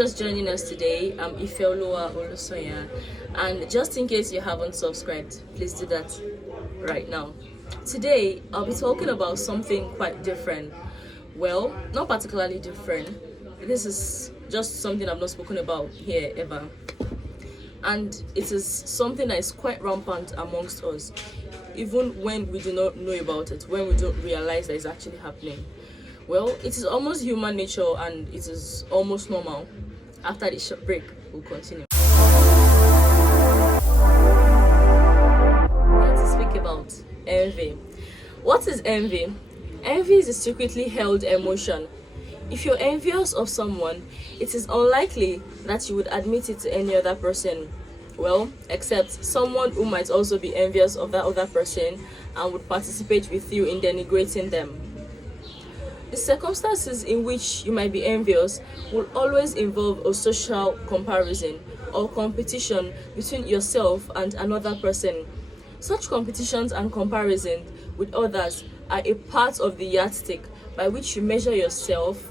just joining us today, I'm Ifeoluwa Olusoya, and just in case you haven't subscribed, please do that right now. Today, I'll be talking about something quite different. Well, not particularly different. This is just something I've not spoken about here ever. And it is something that is quite rampant amongst us, even when we do not know about it, when we don't realize that it's actually happening. Well, it is almost human nature and it is almost normal. After the short break, we'll continue. Let's speak about envy. What is envy? Envy is a secretly held emotion. If you're envious of someone, it is unlikely that you would admit it to any other person. Well, except someone who might also be envious of that other person and would participate with you in denigrating them. The circumstances in which you might be envious will always involve a social comparison or competition between yourself and another person. Such competitions and comparisons with others are a part of the yardstick by which you measure yourself.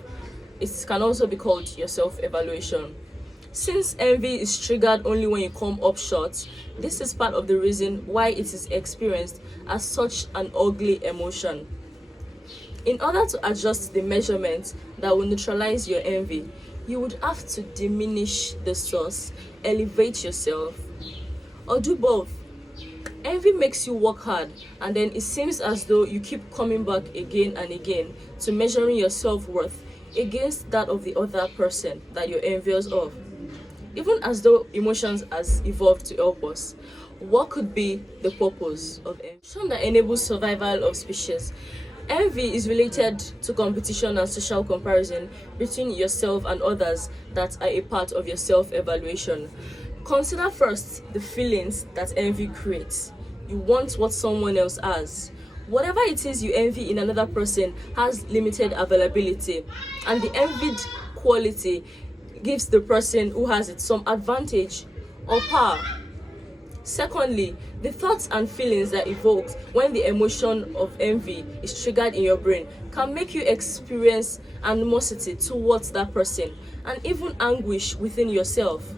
It can also be called your self-evaluation. Since envy is triggered only when you come up short, this is part of the reason why it is experienced as such an ugly emotion. In order to adjust the measurement that will neutralize your envy, you would have to diminish the source, elevate yourself, or do both. Envy makes you work hard, and then it seems as though you keep coming back again and again to measuring your self-worth against that of the other person that you're envious of. Even as though emotions has evolved to help us, what could be the purpose of envy? That enables survival of species. Envy is related to competition and social comparison between yourself and others that are a part of your self-evaluation. Consider first the feelings that envy creates. You want what someone else has. Whatever it is you envy in another person has limited availability, and the envied quality gives the person who has it some advantage or power. Secondly, the thoughts and feelings that evoked when the emotion of envy is triggered in your brain can make you experience animosity towards that person and even anguish within yourself.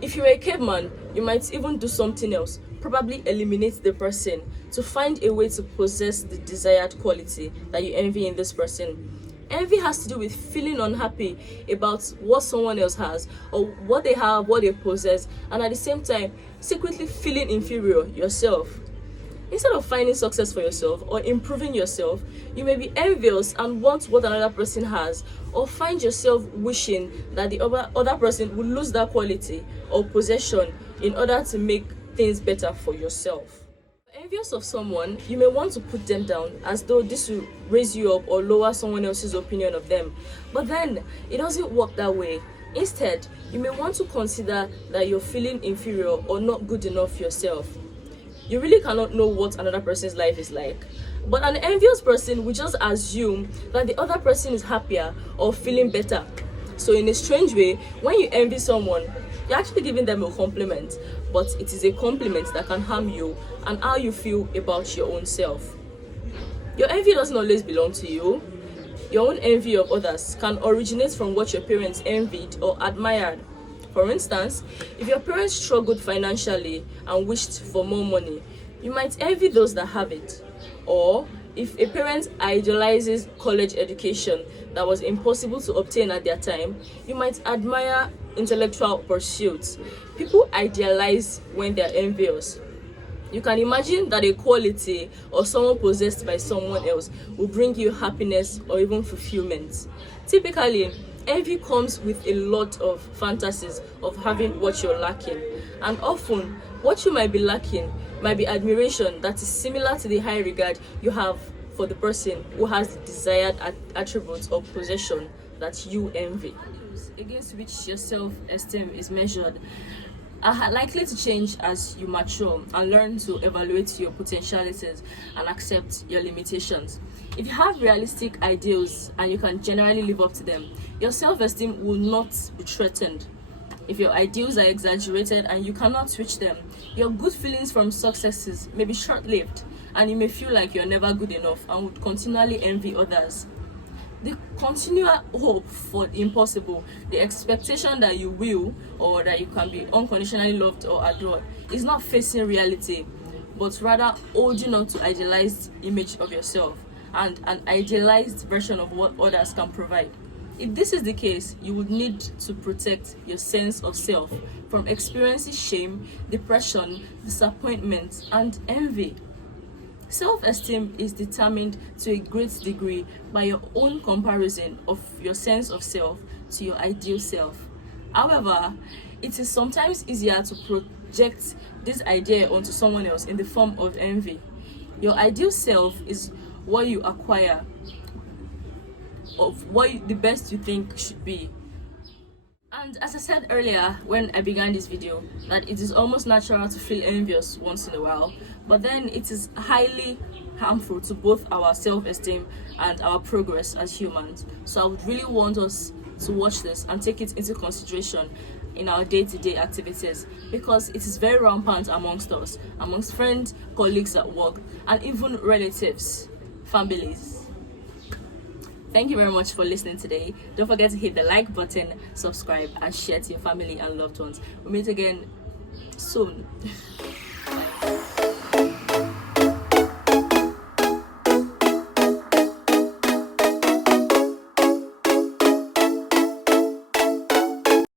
If you're a caveman, you might even do something else, probably eliminate the person to find a way to possess the desired quality that you envy in this person. Envy has to do with feeling unhappy about what someone else has or what they have, what they possess, and at the same time, secretly feeling inferior yourself. Instead of finding success for yourself or improving yourself, you may be envious and want what another person has, or find yourself wishing that the other person would lose that quality or possession in order to make things better for yourself. Envious of someone, you may want to put them down as though this will raise you up or lower someone else's opinion of them. But then, it doesn't work that way. Instead, you may want to consider that you're feeling inferior or not good enough yourself. You really cannot know what another person's life is like. But an envious person will just assume that the other person is happier or feeling better. So in a strange way, when you envy someone, you're actually giving them a compliment, but it is a compliment that can harm you and how you feel about your own self. Your envy doesn't always belong to you. Your own envy of others can originate from what your parents envied or admired. For instance, if your parents struggled financially and wished for more money, you might envy those that have it. Or if a parent idolizes college education that was impossible to obtain at their time, you might admire intellectual pursuits. People idealize when they're envious. You can imagine that a quality or someone possessed by someone else will bring you happiness or even fulfillment. Typically, envy comes with a lot of fantasies of having what you're lacking, and often what you might be lacking might be admiration that is similar to the high regard you have for the person who has the desired attributes or possession that you envy. Values against which your self-esteem is measured are likely to change as you mature and learn to evaluate your potentialities and accept your limitations. If you have realistic ideals and you can generally live up to them, your self-esteem will not be threatened. If your ideals are exaggerated and you cannot reach them, your good feelings from successes may be short-lived and you may feel like you're never good enough and would continually envy others. The continual hope for the impossible, the expectation that you will or that you can be unconditionally loved or adored, is not facing reality, but rather holding on to idealized image of yourself and an idealized version of what others can provide. If this is the case, you would need to protect your sense of self from experiencing shame, depression, disappointment, and envy. Self-esteem is determined to a great degree by your own comparison of your sense of self to your ideal self. However, it is sometimes easier to project this idea onto someone else in the form of envy. Your ideal self is what you acquire of the best you think should be. And as I said earlier when I began this video, that it is almost natural to feel envious once in a while, but then it is highly harmful to both our self-esteem and our progress as humans. So I would really want us to watch this and take it into consideration in our day-to-day activities, because it is very rampant amongst us, amongst friends, colleagues at work, and even relatives, families. Thank you very much for listening today. Don't forget to hit the like button, subscribe, and share to your family and loved ones. We'll meet again soon.